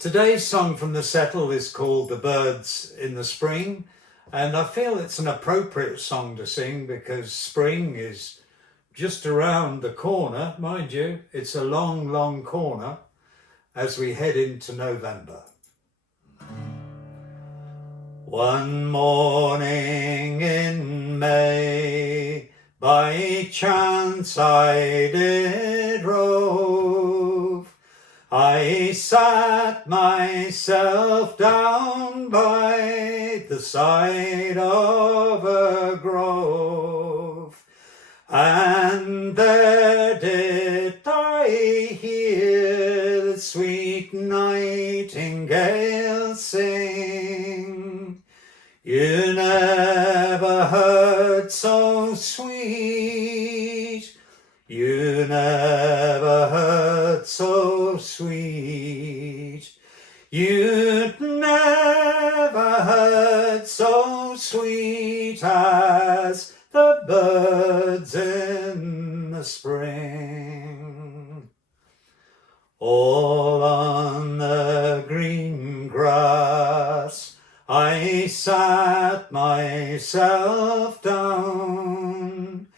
Today's song from the Settle is called The Birds in the Spring, and I feel it's an appropriate song to sing because spring is just around the corner. Mind you, it's a long, long corner as we head into November. One morning in May, by chance I did rove. I sat myself down by the side of a grove, and there did I hear the sweet nightingale sing. You never heard so sweet, you never heard so sweet, you'd never heard so sweet as the birds in the spring. All on the green grass I sat myself down,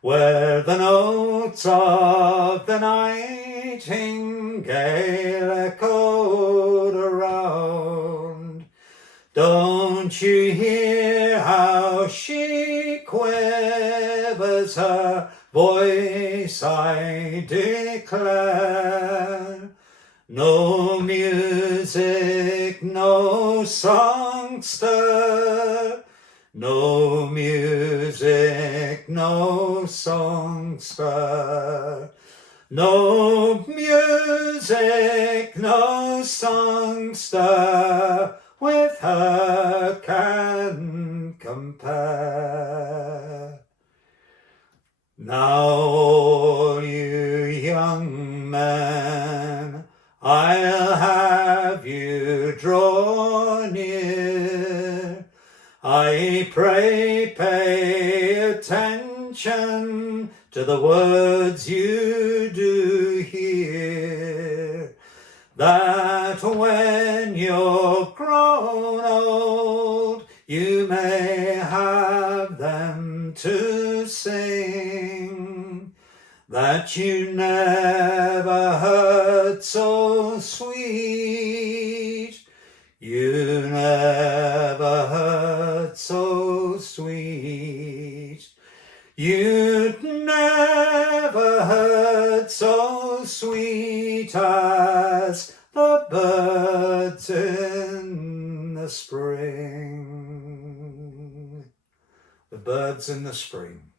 where the notes of the nightingale echoed around. Don't you hear how she quivers, her voice I declare? No music, no songster, no music, no songster, no music, no songster with her can compare. Now all you young men, I'll have you draw near. I pray pay attention to the words you do hear, that when you're grown old you may have them to sing, that you never heard so sweet, you never heard so sweet, you'd never heard so sweet as the birds in the spring. The birds in the spring.